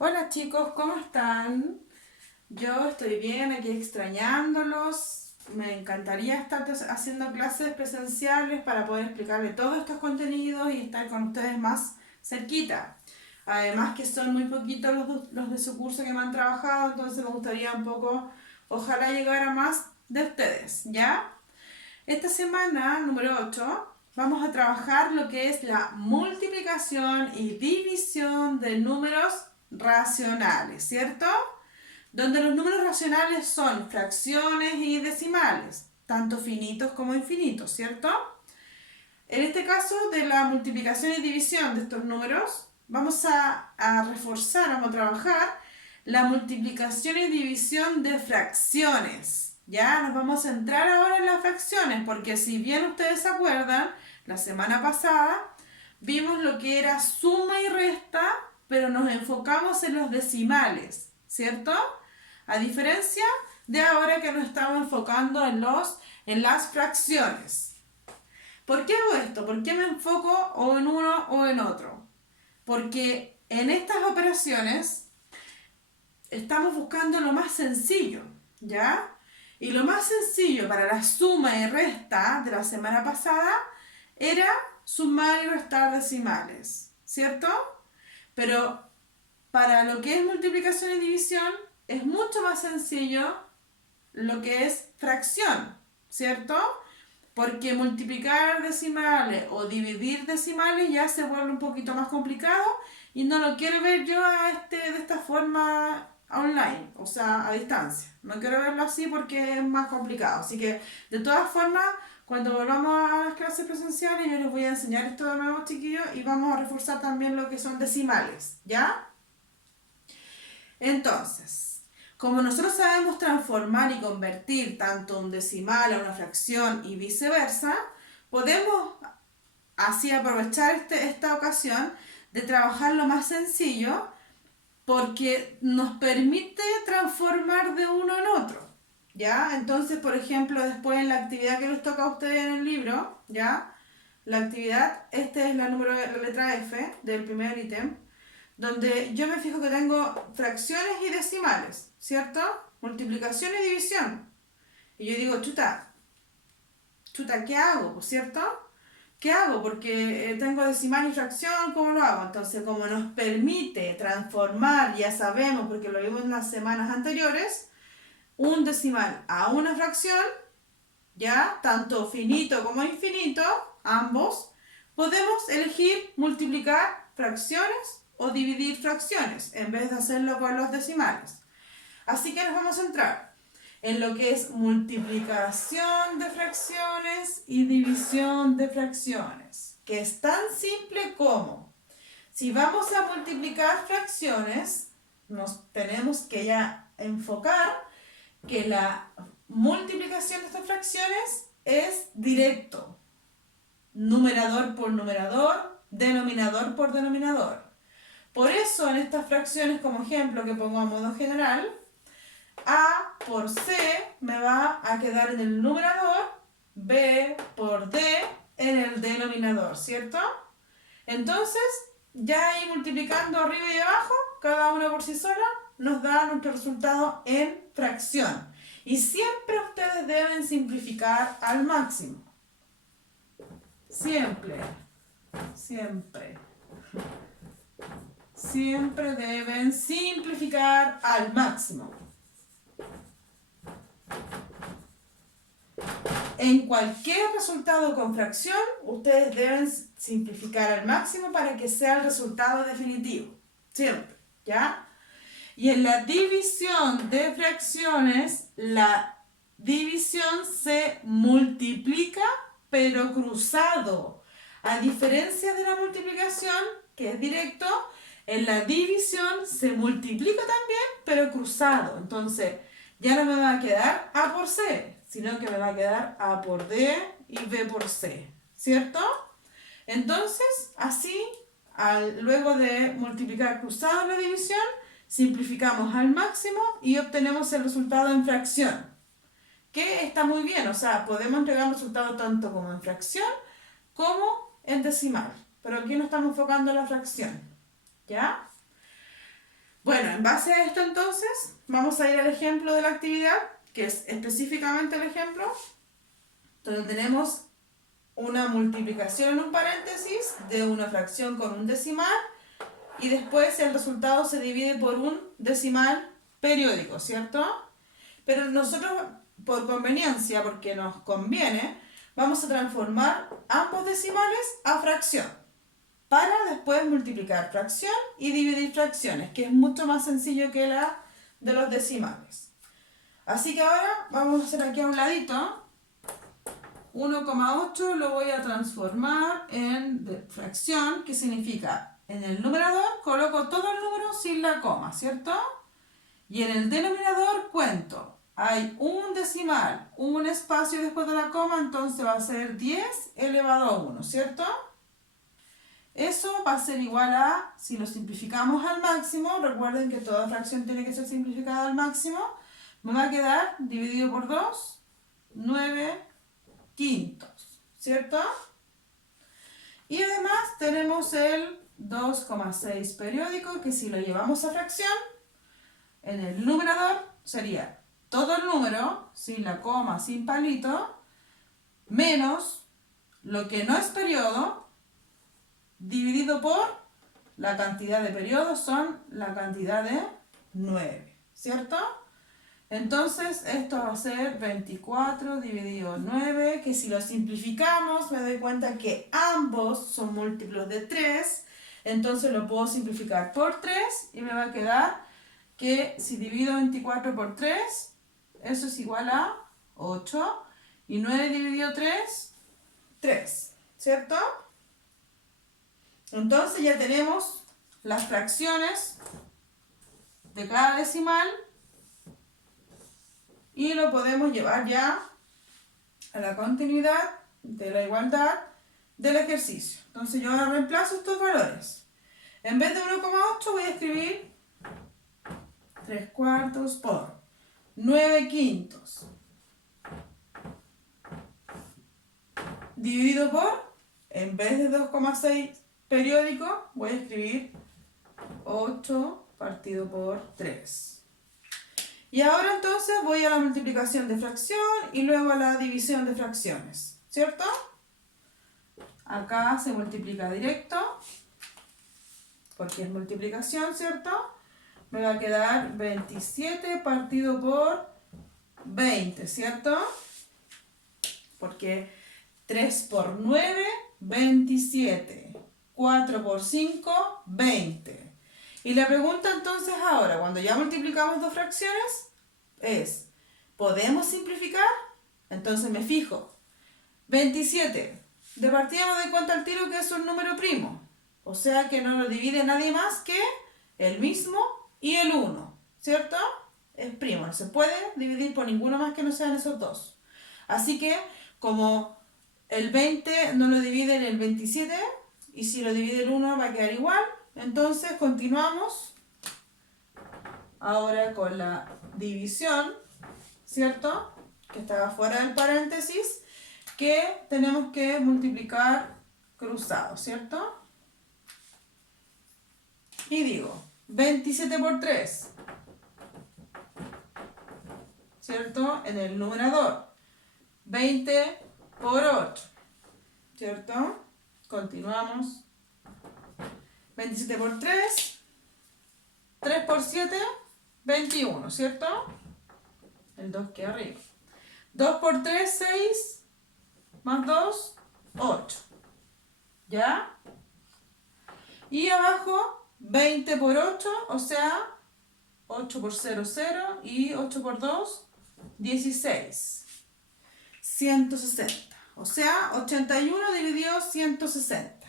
Hola chicos, ¿cómo están? Yo estoy bien, aquí extrañándolos. Me encantaría estar haciendo clases presenciales para poder explicarles todos estos contenidos y estar con ustedes más cerquita. Además que son muy poquitos los de su curso que me han trabajado, entonces me gustaría un poco, ojalá llegar a más de ustedes, ¿ya? Esta semana, número 8, vamos a trabajar lo que es la multiplicación y división de números racionales, ¿cierto? Donde los números racionales son fracciones y decimales, tanto finitos como infinitos, ¿cierto? En este caso de la multiplicación y división de estos números, vamos a reforzar, vamos a trabajar la multiplicación y división de fracciones. Ya nos vamos a centrar ahora en las fracciones, porque si bien ustedes se acuerdan, la semana pasada vimos lo que era suma y resta, pero nos enfocamos en los decimales, ¿cierto? A diferencia de ahora que nos estamos enfocando en las fracciones. ¿Por qué hago esto? ¿Por qué me enfoco o en uno o en otro? Porque en estas operaciones estamos buscando lo más sencillo, ¿ya? Y lo más sencillo para la suma y resta de la semana pasada era sumar y restar decimales, ¿cierto? Pero para lo que es multiplicación y división es mucho más sencillo lo que es fracción, ¿cierto? Porque multiplicar decimales o dividir decimales ya se vuelve un poquito más complicado y no lo quiero ver yo de esta forma online, o sea, a distancia. No quiero verlo así porque es más complicado. Así que, de todas formas, cuando volvamos a las clases presenciales, yo les voy a enseñar esto de nuevo, chiquillos, y vamos a reforzar también lo que son decimales, ¿ya? Entonces, como nosotros sabemos transformar y convertir tanto un decimal a una fracción y viceversa, podemos así aprovechar esta ocasión de trabajar lo más sencillo porque nos permite transformar de uno en otro. ¿Ya? Entonces, por ejemplo, después en la actividad que les toca a ustedes en el libro, ¿ya? La actividad, esta es la letra F del primer ítem, donde yo me fijo que tengo fracciones y decimales, ¿cierto? Multiplicación y división. Y yo digo, chuta, ¿qué hago? Pues, ¿cierto? ¿Qué hago? Porque tengo decimal y fracción, ¿cómo lo hago? Entonces, como nos permite transformar, ya sabemos, porque lo vimos en las semanas anteriores, un decimal a una fracción, ya, tanto finito como infinito, ambos, podemos elegir multiplicar fracciones o dividir fracciones en vez de hacerlo con los decimales. Así que nos vamos a centrar en lo que es multiplicación de fracciones y división de fracciones, que es tan simple como, si vamos a multiplicar fracciones, nos tenemos que ya enfocar que la multiplicación de estas fracciones es directo, numerador por numerador, denominador por denominador. Por eso en estas fracciones, como ejemplo que pongo a modo general, A por C me va a quedar en el numerador, B por D en el denominador, ¿cierto? Entonces, ya ahí multiplicando arriba y abajo, cada una por sí sola, nos da nuestro resultado en fracción. Y siempre ustedes deben simplificar al máximo. Siempre, siempre. Siempre deben simplificar al máximo. En cualquier resultado con fracción, ustedes deben simplificar al máximo para que sea el resultado definitivo. Siempre, ¿ya? Y en la división de fracciones, la división se multiplica, pero cruzado. A diferencia de la multiplicación, que es directo, en la división se multiplica también, pero cruzado. Entonces, ya no me va a quedar A por C, sino que me va a quedar A por D y B por C, ¿cierto? Entonces, así, luego de multiplicar cruzado la división, simplificamos al máximo y obtenemos el resultado en fracción, que está muy bien, o sea, podemos entregar el resultado tanto como en fracción como en decimal, pero aquí nos estamos enfocando en la fracción, ¿ya? Bueno, en base a esto entonces, vamos a ir al ejemplo de la actividad, que es específicamente el ejemplo, donde tenemos una multiplicación en un paréntesis de una fracción con un decimal y después el resultado se divide por un decimal periódico, ¿cierto? Pero nosotros, por conveniencia, porque nos conviene, vamos a transformar ambos decimales a fracción para después multiplicar fracción y dividir fracciones, que es mucho más sencillo que la de los decimales. Así que ahora vamos a hacer aquí a un ladito 1,8 lo voy a transformar en fracción, que significa en el numerador coloco todo el número sin la coma, ¿cierto? Y en el denominador cuento. Hay un decimal, un espacio después de la coma, entonces va a ser 10 elevado a 1, ¿cierto? Eso va a ser igual a, si lo simplificamos al máximo, recuerden que toda fracción tiene que ser simplificada al máximo, me va a quedar dividido por 2, 9 quintos, ¿cierto? Y además tenemos el 2,6 periódico, que si lo llevamos a fracción, en el numerador sería todo el número, sin la coma, sin palito, menos lo que no es periodo, dividido por la cantidad de periodos, son la cantidad de 9, ¿cierto? Entonces esto va a ser 24 dividido 9, que si lo simplificamos me doy cuenta que ambos son múltiplos de 3, entonces lo puedo simplificar por 3 y me va a quedar que si divido 24 por 3, eso es igual a 8, y 9 dividido 3, 3, ¿cierto? Entonces ya tenemos las fracciones de cada decimal y lo podemos llevar ya a la continuidad de la igualdad del ejercicio. Entonces yo ahora reemplazo estos valores. En vez de 1,8 voy a escribir 3 cuartos por 9 quintos dividido por, en vez de 2,6 periódico, voy a escribir 8 partido por 3. Y ahora entonces voy a la multiplicación de fracción y luego a la división de fracciones, ¿cierto? Acá se multiplica directo, porque es multiplicación, ¿cierto? Me va a quedar 27 partido por 20, ¿cierto? Porque 3 por 9, 27. 4 por 5, 20. Y la pregunta entonces ahora, cuando ya multiplicamos dos fracciones, es, ¿podemos simplificar? Entonces me fijo. 27. De partida me doy cuenta al tiro que es un número primo. O sea que no lo divide nadie más que el mismo y el 1. ¿Cierto? Es primo. No se puede dividir por ninguno más que no sean esos dos. Así que, como el 20 no lo divide en el 27, y si lo divide el 1 va a quedar igual, entonces continuamos ahora con la división, ¿cierto? Que estaba fuera del paréntesis, que tenemos que multiplicar cruzado, ¿cierto? Y digo, 27 por 3, ¿cierto? En el numerador. 20 por 8, ¿cierto? Continuamos. 27 por 3, 3 por 7, 21, ¿cierto? El 2 queda arriba. 2 por 3, 6, más 2, 8. ¿Ya? Y abajo, 20 por 8, o sea, 8 por 0, 0, y 8 por 2, 16. 160. O sea, 81 dividido 160.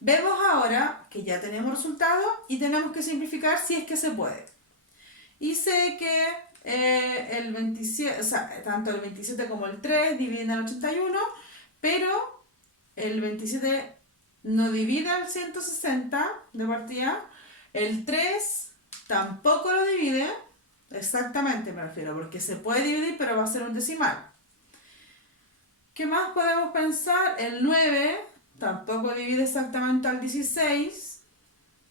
Vemos ahora que ya tenemos resultado y tenemos que simplificar si es que se puede. Y sé que el 27, o sea, tanto el 27 como el 3 dividen el 81, pero el 27 no divide el 160 de partida. El 3 tampoco lo divide, exactamente me refiero, porque se puede dividir, pero va a ser un decimal. ¿Qué más podemos pensar? El 9 tampoco divide exactamente al 16.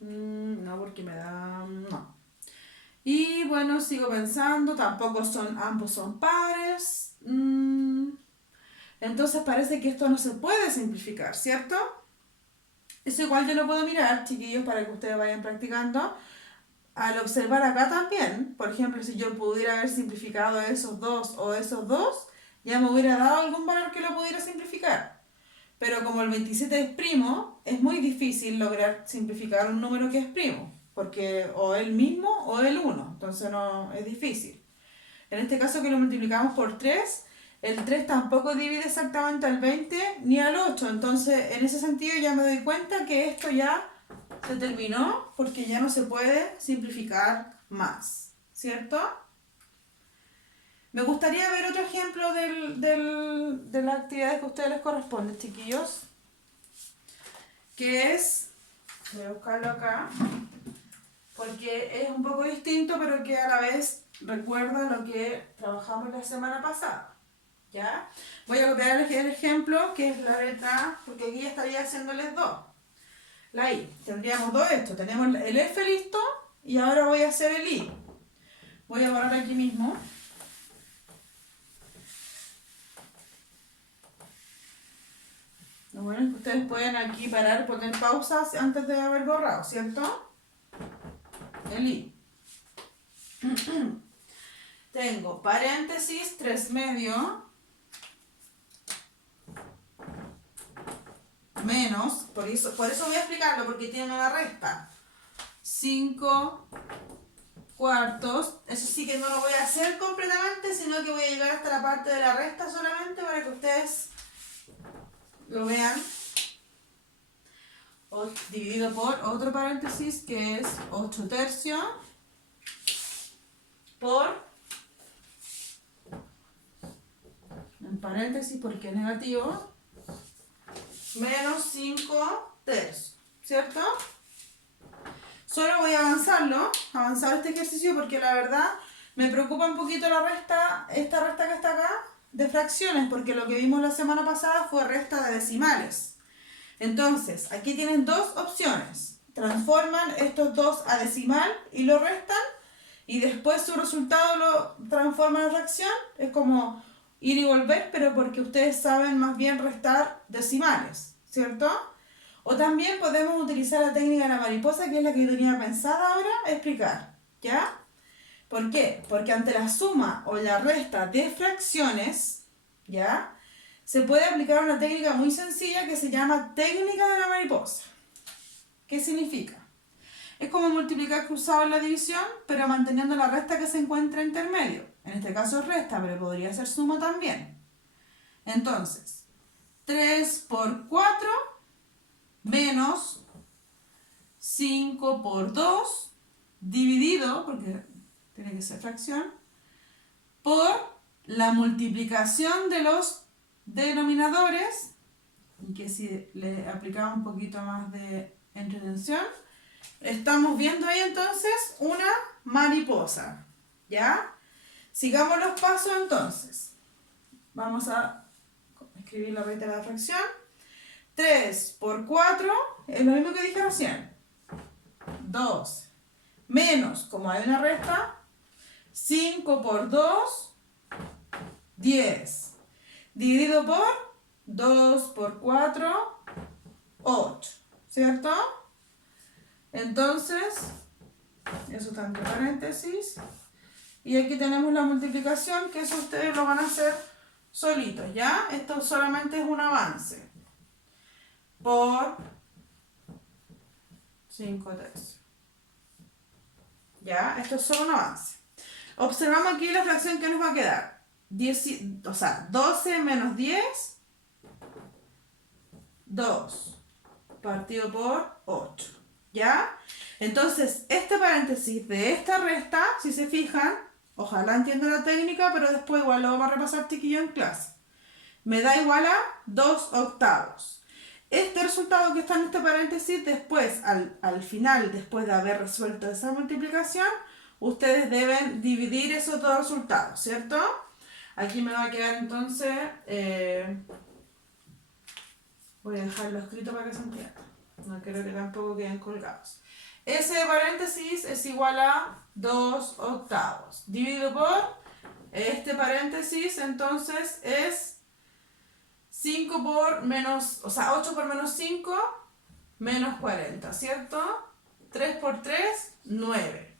No, porque me da... No. Y bueno, sigo pensando, tampoco son, ambos son pares. Entonces parece que esto no se puede simplificar, ¿cierto? Eso igual yo lo puedo mirar, chiquillos, para que ustedes vayan practicando. Al observar acá también, por ejemplo, si yo pudiera haber simplificado esos dos o esos dos, ya me hubiera dado algún valor que lo pudiera simplificar. Pero como el 27 es primo, es muy difícil lograr simplificar un número que es primo, porque o el mismo o el uno, entonces no es difícil. En este caso que lo multiplicamos por 3, el 3 tampoco divide exactamente al 20 ni al 8, entonces en ese sentido ya me doy cuenta que esto ya se terminó porque ya no se puede simplificar más, ¿cierto? Me gustaría ver otro ejemplo de las actividades que a ustedes les corresponde, chiquillos, que es, voy a buscarlo acá, porque es un poco distinto, pero que a la vez recuerda lo que trabajamos la semana pasada, ¿ya? Voy a copiar el ejemplo, que es la letra A, porque aquí ya estaría haciéndoles dos. La I, tendríamos dos esto, tenemos el F listo, y ahora voy a hacer el I. Voy a borrar aquí mismo. Lo bueno es que ustedes pueden aquí parar, poner pausas antes de haber borrado, ¿cierto? El I. Tengo paréntesis, 3 medio, menos, por eso voy a explicarlo, porque tiene una resta. 5 cuartos, eso sí que no lo voy a hacer completamente, sino que voy a llegar hasta la parte de la resta solamente para que ustedes lo vean. Dividido por otro paréntesis que es 8 tercios por, en paréntesis porque es negativo, menos 5 tercios, ¿cierto? Solo voy a avanzar este ejercicio porque la verdad me preocupa un poquito la resta, esta resta que está acá, de fracciones, porque lo que vimos la semana pasada fue resta de decimales. Entonces, aquí tienen dos opciones. Transforman estos dos a decimal y lo restan, y después su resultado lo transforman en fracción. Es como ir y volver, pero porque ustedes saben más bien restar decimales, ¿cierto? O también podemos utilizar la técnica de la mariposa, que es la que yo tenía pensada ahora explicar, ¿ya? ¿Por qué? Porque ante la suma o la resta de fracciones, ¿ya? Se puede aplicar una técnica muy sencilla que se llama técnica de la mariposa. ¿Qué significa? Es como multiplicar cruzado en la división, pero manteniendo la resta que se encuentra intermedio. En este caso es resta, pero podría ser suma también. Entonces, 3 por 4 menos 5 por 2 dividido, porque tiene que ser fracción, por la multiplicación de los denominadores, y que si le aplicamos un poquito más de entretención, estamos viendo ahí entonces una mariposa, ¿ya? Sigamos los pasos entonces. Vamos a escribir la recta de la fracción. 3 por 4 es lo mismo que dije recién. 2 menos, como hay una resta, 5 por 2, 10. Dividido por 2 por 4, 8. ¿Cierto? Entonces, eso está entre paréntesis. Y aquí tenemos la multiplicación, que eso ustedes lo van a hacer solitos, ¿ya? Esto solamente es un avance. Por 5 tercios. ¿Ya? Esto es solo un avance. Observamos aquí la fracción que nos va a quedar. 12 menos 10, 2 partido por 8. ¿Ya? Entonces, este paréntesis de esta resta, si se fijan, ojalá entiendan la técnica, pero después igual lo vamos a repasar, chiquillo, en clase. Me da igual a 2 octavos. Este resultado que está en este paréntesis, después, al final, después de haber resuelto esa multiplicación, ustedes deben dividir esos dos resultados, ¿cierto? Aquí me va a quedar entonces, voy a dejarlo escrito para que se entienda. No quiero que tampoco queden colgados. S de paréntesis es igual a 2 octavos. Dividido por este paréntesis, entonces es 5 por menos, o sea, 8 por menos 5, menos 40, ¿cierto? 3 por 3, 9.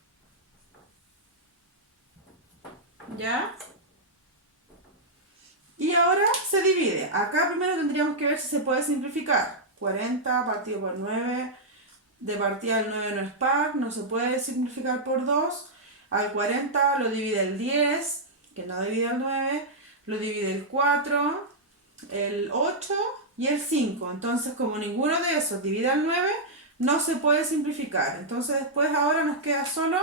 ¿Ya? Y ahora se divide. Acá primero tendríamos que ver si se puede simplificar. 40 partido por 9. De partida el 9 no es par, no se puede simplificar por 2. Al 40 lo divide el 10, que no divide el 9. Lo divide el 4, el 8 y el 5. Entonces, como ninguno de esos divide el 9, no se puede simplificar. Entonces, después ahora nos queda solo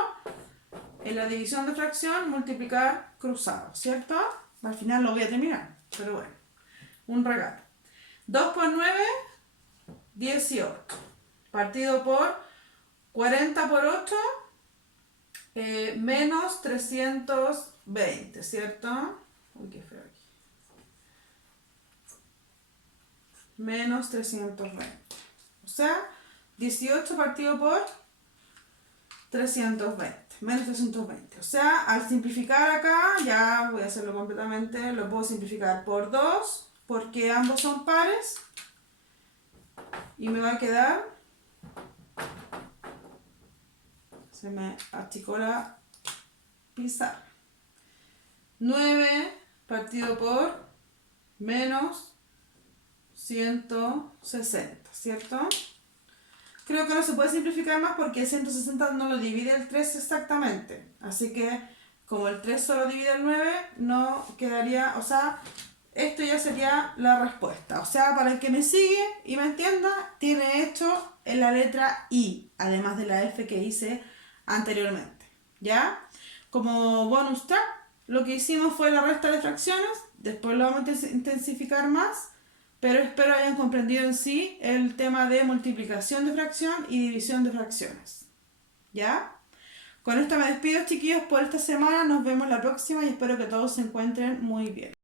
en la división de fracción multiplicar cruzado, ¿cierto? Al final lo voy a terminar, pero bueno, un regalo. 2 por 9, 18. Partido por 40 por 8, menos 320, ¿cierto? Uy, qué feo aquí. Menos 320. O sea, 18 partido por 320. Menos 320. O sea, al simplificar acá, ya voy a hacerlo completamente, lo puedo simplificar por 2, porque ambos son pares. Y me va a quedar, se me achicó la pizarra, 9 partido por menos 160, ¿cierto? Creo que no se puede simplificar más porque el 160 no lo divide el 3 exactamente. Así que como el 3 solo divide el 9, no quedaría, o sea, esto ya sería la respuesta. O sea, para el que me sigue y me entienda, tiene hecho en la letra I, además de la F que hice anteriormente. ¿Ya? Como bonus track, lo que hicimos fue la resta de fracciones, después lo vamos a intensificar más, pero espero hayan comprendido en sí el tema de multiplicación de fracción y división de fracciones. ¿Ya? Con esto me despido, chiquillos, por esta semana. Nos vemos la próxima y espero que todos se encuentren muy bien.